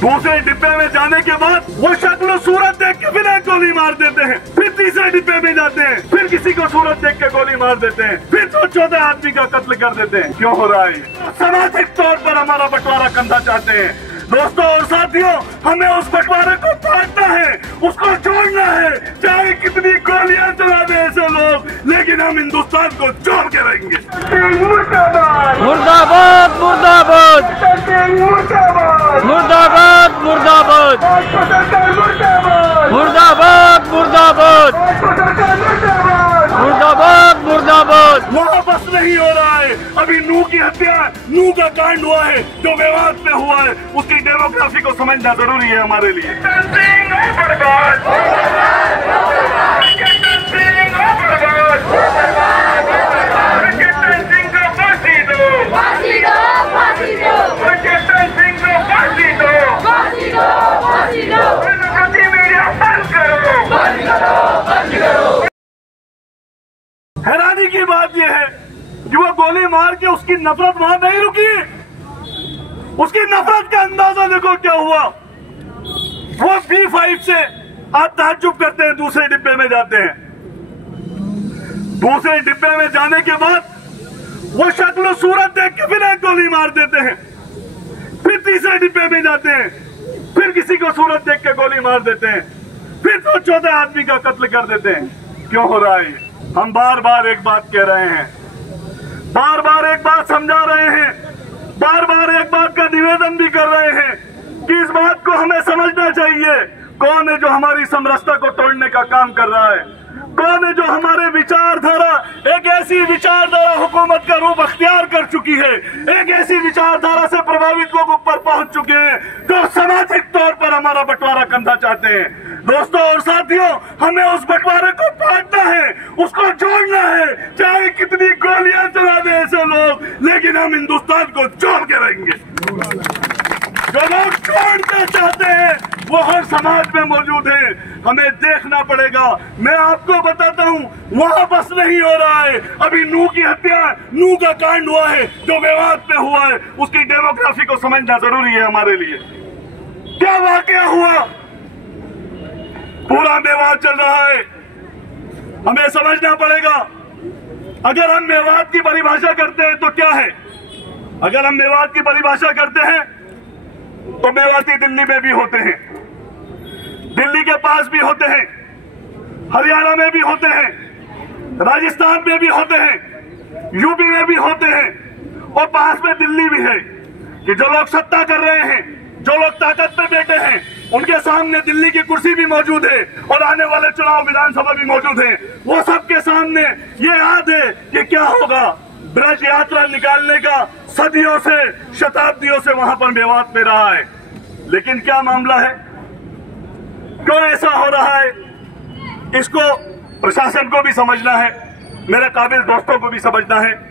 दूसरे डिब्बे में जाने के बाद वो शक्ल सूरत देख के बिना गोली मार देते हैं, फिर तीसरे डिब्बे में जाते हैं, फिर किसी को सूरत देख के गोली मार देते हैं, फिर तो चौथे आदमी का कत्ल कर देते हैं। क्यों हो रहा है? सामाजिक तौर पर हमारा बंटवारा करना चाहते हैं। दोस्तों और साथियों, हमें उस बंटवारे को काटना है, उसको जोड़ना है, चाहे कितनी गोलियां चला दे ऐसे लोग, लेकिन हम हिंदुस्तान को जोड़ के रहेंगे। मुर्दाबाद मुर्दाबाद मुर्दाबाद मुर्दाबाद मुर्दाबाद मुर्दाबाद मुर्दाबाद मुर्दाबाद। वहाँ बस नहीं हो रहा है, अभी नूह की हत्या, नूह का कांड हुआ है जो विवाद में हुआ है, उसकी डेमोग्राफी को समझना जरूरी है हमारे लिए। हैरानी की बात यह है कि वो गोली मार के उसकी नफरत वहां नहीं रुकी है। उसकी नफरत का अंदाजा देखो क्या हुआ। वो B5 से आप ताज्जुब करते हैं, दूसरे डिब्बे में जाते हैं। दूसरे डिब्बे में जाने के बाद वो शक्ल सूरत देख के बिना गोली मार देते हैं, फिर तीसरे डिब्बे में जाते हैं, फिर किसी को सूरत देख के गोली मार देते हैं, फिर तो चौथे आदमी का कत्ल कर देते हैं। क्यों हो रहा है? हम बार बार एक बात कह रहे हैं, बार बार एक बात समझा रहे हैं, बार बार एक बात का निवेदन भी कर रहे हैं कि इस बात को हमें समझना चाहिए। कौन है जो हमारी समरसता को तोड़ने का काम कर रहा है? कौन है जो हमारे विचारधारा, एक ऐसी विचारधारा हुकूमत का रूप अख्तियार कर चुकी है, एक ऐसी विचारधारा से प्रभावित लोग ऊपर पहुंच चुके हैं जो सामाजिक तौर पर हमारा बंटवारा करना चाहते हैं। दोस्तों और साथियों, हमें उस बंटवारे को काटना है, उसको जोड़ना है, चाहे कितनी गोलियां चला दे ऐसे लोग, लेकिन हम हिंदुस्तान को जोड़ के रहेंगे। जो लोग जोड़ना चाहते हैं वो हर समाज में मौजूद है, हमें देखना पड़ेगा। मैं आपको बताता हूँ, वहाँ बस नहीं हो रहा है, अभी नूह की हत्या, नूह का कांड हुआ है जो विवाद में हुआ है, उसकी डेमोग्राफी को समझना जरूरी है हमारे लिए। क्या वाकया हुआ? पूरा मेवात चल रहा है, हमें समझना पड़ेगा। अगर हम मेवात की परिभाषा करते हैं तो क्या है? अगर हम मेवात की परिभाषा करते हैं तो मेवाती दिल्ली में भी होते हैं, दिल्ली के पास भी होते हैं, हरियाणा में भी होते हैं, राजस्थान में भी होते हैं, यूपी में भी होते हैं, और पास में दिल्ली भी है कि जो लोग सत्ता कर रहे हैं, जो लोग ताकत में बैठे हैं, उनके सामने दिल्ली की कुर्सी भी मौजूद है और आने वाले चुनाव विधानसभा भी मौजूद है। वो सबके सामने ये याद है कि क्या होगा। ब्रज यात्रा निकालने का सदियों से, शताब्दियों से वहां पर मेवात में रहा है, लेकिन क्या मामला है? क्यों ऐसा हो रहा है? इसको प्रशासन को भी समझना है, मेरे काबिल दोस्तों को भी समझना है।